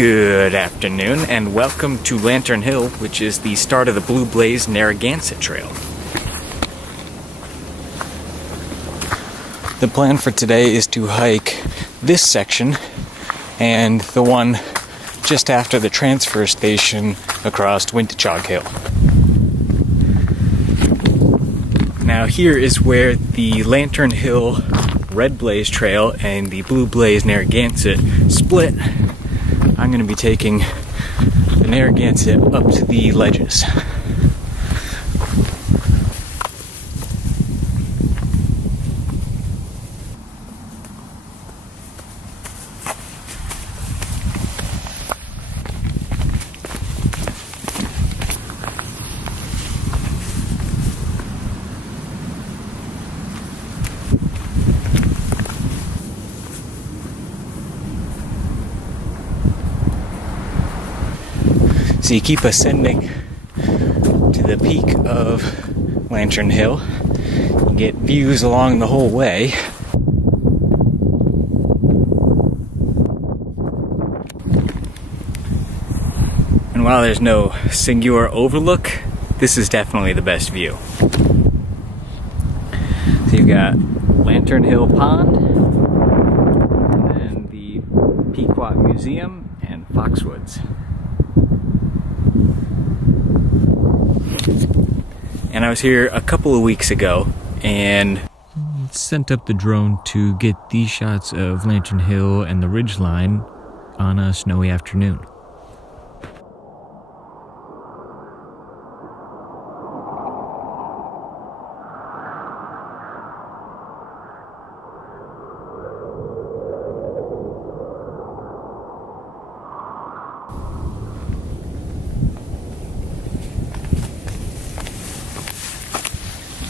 Good afternoon, and welcome to Lantern Hill, which is the start of the Blue Blaze Narragansett Trail. The plan for today is to hike this section and the one just after the transfer station across Wintichog Hill. Now here is where the Lantern Hill Red Blaze Trail and the Blue Blaze Narragansett split. I'm going to be taking the Narragansett up to the ledges. So you keep ascending to the peak of Lantern Hill. You get views along the whole way. And while there's no singular overlook, this is definitely the best view. So you've got Lantern Hill Pond, and then the Pequot Museum, and Foxwoods. And I was here a couple of weeks ago and sent up the drone to get these shots of Lantern Hill and the ridgeline on a snowy afternoon.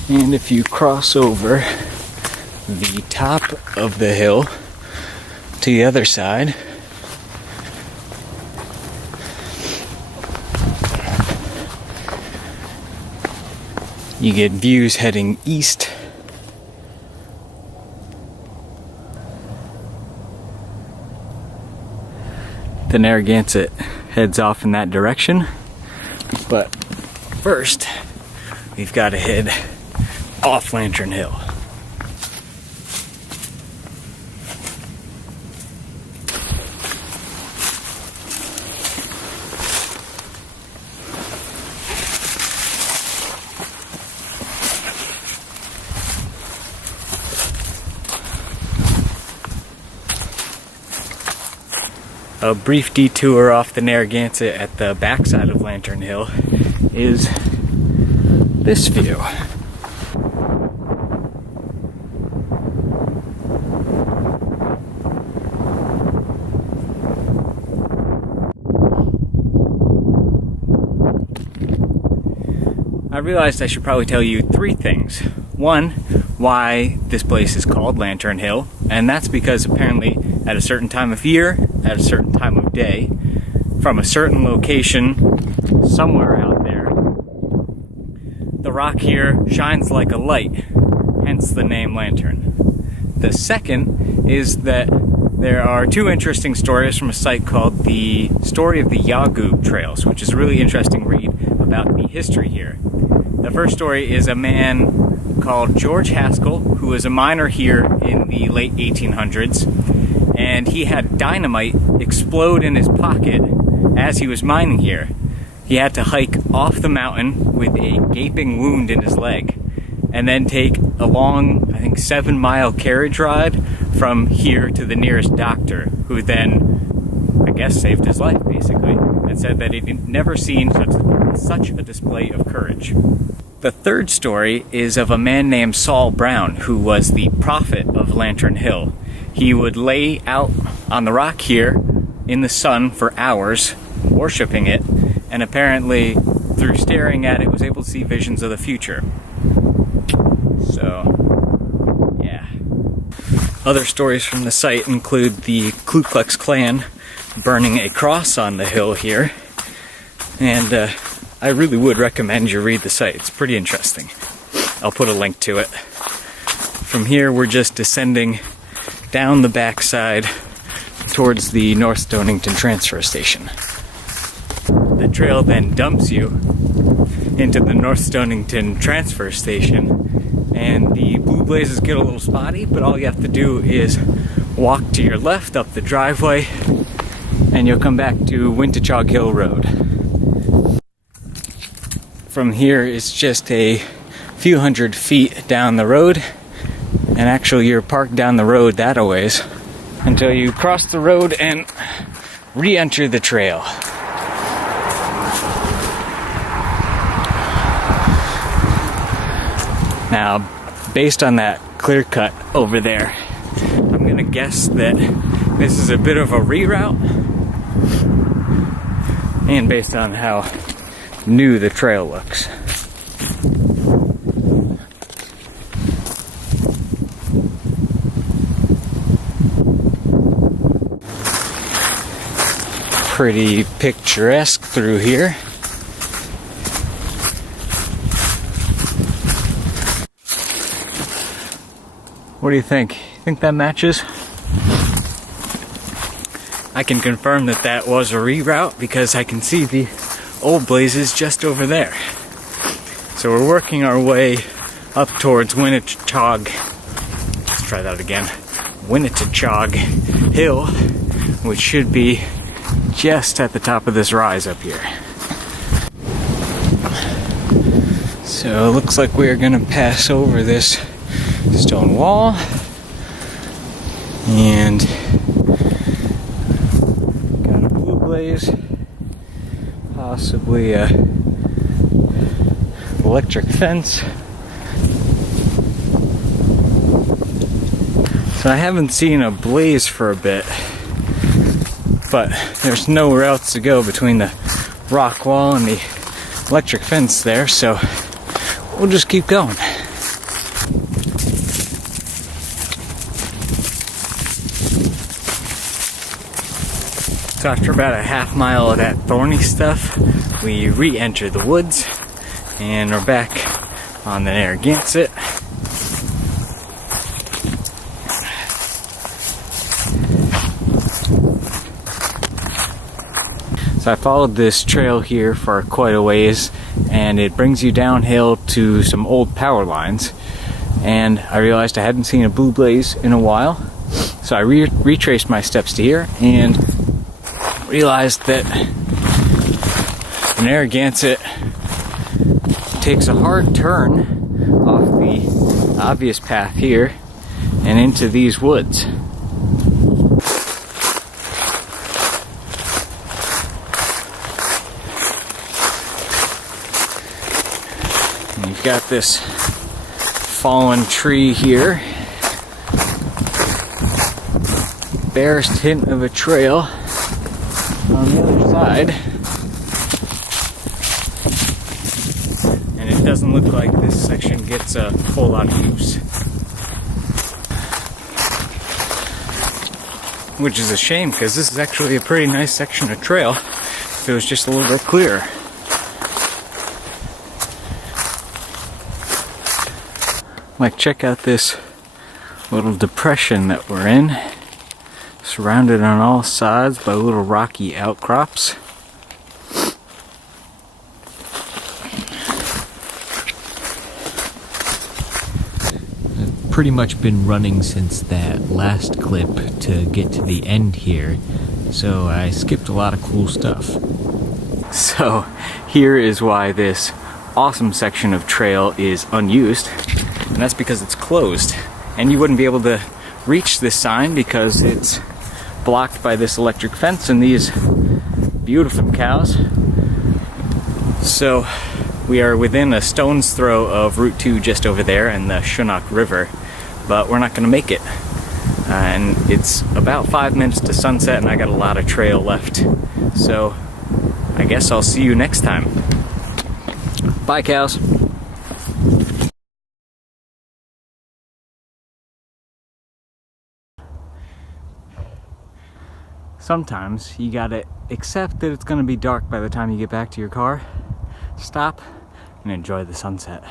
And if you cross over the top of the hill to the other side, you get views heading east. The Narragansett heads off in that direction, but first we've got to head off Lantern Hill. A brief detour off the Narragansett at the backside of Lantern Hill is this view. I realized I should probably tell you three things. One, why this place is called Lantern Hill, and that's because apparently at a certain time of year, at a certain time of day, from a certain location, somewhere out there, the rock here shines like a light, hence the name Lantern. The second is that there are two interesting stories from a site called the Story of the Yawgoog Trails, which is a really interesting read about the history here. The first story is a man called George Haskell, who was a miner here in the late 1800s, and he had dynamite explode in his pocket as he was mining here. He had to hike off the mountain with a gaping wound in his leg, and then take a long, I think, 7-mile carriage ride from here to the nearest doctor, who then, I guess, saved his life, basically, and said that he'd never seen such a display of courage. The third story is of a man named Saul Brown, who was the prophet of Lantern Hill. He would lay out on the rock here in the sun for hours, worshipping it, and apparently, through staring at it, was able to see visions of the future. So, yeah. Other stories from the site include the Ku Klux Klan burning a cross on the hill here, and I really would recommend you read the site. It's pretty interesting. I'll put a link to it. From here, we're just descending down the backside towards the North Stonington transfer station. The trail then dumps you into the North Stonington transfer station, and the blue blazes get a little spotty, but all you have to do is walk to your left up the driveway and you'll come back to Wintichog Hill Road. From here it's just a few hundred feet down the road, and actually you're parked down the road that a ways until you cross the road and re-enter the trail. Now, based on that clear cut over there, I'm gonna guess that this is a bit of a reroute, and based on how new the trail looks. Pretty picturesque through here. What do you think? Think that matches? I can confirm that that was a reroute because I can see the old blazes just over there. So we're working our way up towards Wintichog. Let's try that again. Wintichog Hill, which should be just at the top of this rise up here. So it looks like we're gonna pass over this stone wall, and got a blue blaze, possibly a electric fence. So I haven't seen a blaze for a bit, but there's nowhere else to go between the rock wall and the electric fence there, so we'll just keep going. So after about a half mile of that thorny stuff, we re-enter the woods and we're back on the Narragansett. So I followed this trail here for quite a ways, and it brings you downhill to some old power lines, and I realized I hadn't seen a blue blaze in a while, so I retraced my steps to here and realized that the Narragansett takes a hard turn off the obvious path here and into these woods. And you've got this fallen tree here, barest hint of a trail on the other side, and it doesn't look like this section gets a whole lot of use, which is a shame because this is actually a pretty nice section of trail if it was just a little bit clearer. Like, check out this little depression that we're in, surrounded on all sides by little rocky outcrops. I've pretty much been running since that last clip to get to the end here, so I skipped a lot of cool stuff. So here is why this awesome section of trail is unused, and that's because it's closed, and you wouldn't be able to reach this sign because it's blocked by this electric fence and these beautiful cows. So we are within a stone's throw of Route 2 just over there and the Chinook River, but we're not going to make it. And it's about 5 minutes to sunset and I got a lot of trail left. So I guess I'll see you next time. Bye, cows. Sometimes you gotta accept that it's gonna be dark by the time you get back to your car, stop, and enjoy the sunset.